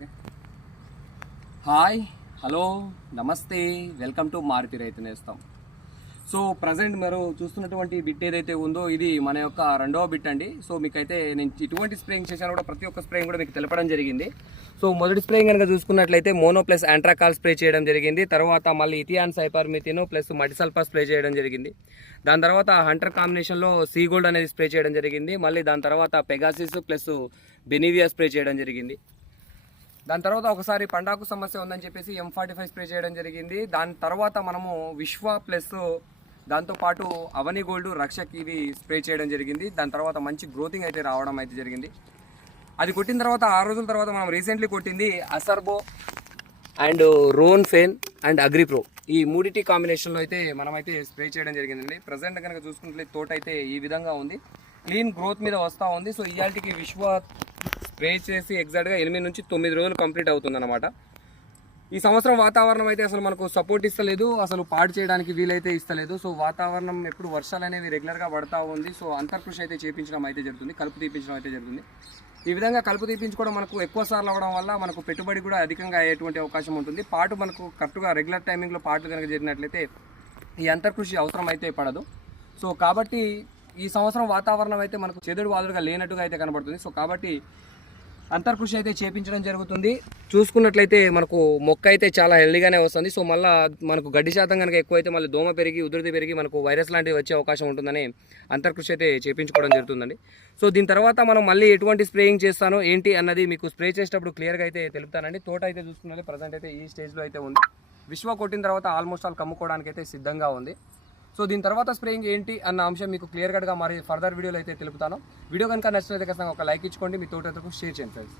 Okay. Hi hello నమస్తే welcome to Maruti రైతు నేస్తాం. సో ప్రజెంట్ మీరు చూస్తున్నటువంటి బిట్ ఏదైతే ఉందో ఇది మన యొక్క రెండవ బిట్ అండి. సో మీకైతే నేను ఇటువంటి స్ప్రేయింగ్ చేశాను కూడా ప్రతి ఒక్క స్ప్రేయింగ్ కూడా మీకు తెలపడం జరిగింది. సో మొదటి స్ప్రేయింగ్ కనుక చూసుకున్నట్లయితే మోనో ప్లస్ యాంట్రాకాల్ స్ప్రే చేయడం జరిగింది. తర్వాత మళ్ళీ ఇథియాన్ సైపర్మిథిను ప్లస్ మడిసల్ఫా స్ప్రే చేయడం జరిగింది. దాని తర్వాత హంటర్ కాంబినేషన్లో సీ గోల్డ్ అనేది స్ప్రే చేయడం జరిగింది. మళ్ళీ దాని తర్వాత పెగాసిస్ ప్లస్ బెనివియా స్ప్రే చేయడం జరిగింది. దాని తర్వాత ఒకసారి పండాకు సమస్య ఉందని చెప్పేసి ఎం ఫార్టీ ఫైవ్ స్ప్రే చేయడం జరిగింది. దాని తర్వాత మనము విశ్వ ప్లస్ దాంతోపాటు అవని గోల్డ్ రక్షక్ ఇవి స్ప్రే చేయడం జరిగింది. దాని తర్వాత మంచి గ్రోతింగ్ అయితే రావడం అయితే జరిగింది. అది కొట్టిన తర్వాత ఆ రోజుల తర్వాత మనం రీసెంట్లీ కొట్టింది అసర్బో అండ్ రోన్ ఫెన్ అండ్ అగ్రిప్రో. ఈ మూడిటి కాంబినేషన్లో అయితే మనమైతే స్ప్రే చేయడం జరిగిందండి. ప్రజెంట్ కనుక చూసుకున్నట్లయితే తోట అయితే ఈ విధంగా ఉంది. క్లీన్ గ్రోత్ మీద వస్తూ ఉంది. సో ఇయాల్టికి విశ్వ స్ప్రే చేసి ఎగ్జాక్ట్గా ఎనిమిది నుంచి తొమ్మిది రోజులు కంప్లీట్ అవుతుందన్నమాట. ఈ సంవత్సరం వాతావరణం అయితే అసలు మనకు సపోర్ట్ ఇస్తలేదు అసలు పాడు చేయడానికి వీలైతే ఇస్తలేదు. సో వాతావరణం ఎప్పుడు వర్షాలు అనేవి రెగ్యులర్గా పడతా ఉంది. సో అంతర్కృషి అయితే చేపించడం అయితే జరుగుతుంది కలుపు తీపించడం అయితే జరుగుతుంది. ఈ విధంగా కలుపు తీపించుకోవడం మనకు ఎక్కువ సార్లు అవ్వడం వల్ల మనకు పెట్టుబడి కూడా అధికంగా అయ్యేటువంటి అవకాశం ఉంటుంది. పాటు మనకు కరెక్ట్గా రెగ్యులర్ టైమింగ్లో పాటు కనుక జరిగినట్లయితే ఈ అంతర్కృషి అవసరం అయితే పడదు. సో కాబట్టి ఈ సంవత్సరం వాతావరణం అయితే మనకు చెదుడు వాదుడుగా లేనట్టుగా అయితే కనబడుతుంది. సో కాబట్టి అంతర్కృషి అయితే చేపించడం జరుగుతుంది. చూసుకున్నట్లయితే మనకు మొక్క అయితే చాలా హెల్దీగానే వస్తుంది. సో మళ్ళీ మనకు గడ్డి శాతం కనుక ఎక్కువైతే మళ్ళీ దోమ పెరిగి ఉధృతి పెరిగి మనకు వైరస్ లాంటివి వచ్చే అవకాశం ఉంటుందని అంతర్కృషి అయితే చేపించుకోవడం జరుగుతుందండి. సో దీని తర్వాత మనం మళ్ళీ ఎటువంటి స్ప్రేయింగ్ చేస్తాను ఏంటి అన్నది మీకు స్ప్రే చేసేటప్పుడు క్లియర్గా అయితే తెలుపుతానండి. తోట అయితే చూసుకున్నది ప్రజెంట్ అయితే ఈ స్టేజ్లో అయితే ఉంది. విశ్వ కొట్టిన తర్వాత ఆల్మోస్ట్ ఆల్ కమ్ముకోవడానికి అయితే సిద్ధంగా ఉంది. సో దీని తర్వాత స్ప్రేయింగ్ ఏంటి అన్న అంశం మీకు క్లియర్ కట్గా మరి ఫర్దర్ వీడియోలో అయితే తెలుపుతాను. వీడియో కనుక నచ్చినట్లయితే ఖచ్చితంగా ఒక లైక్ ఇచ్చుకోండి. మీ తోటకు షేర్ చేయండి ఫ్రెండ్స్.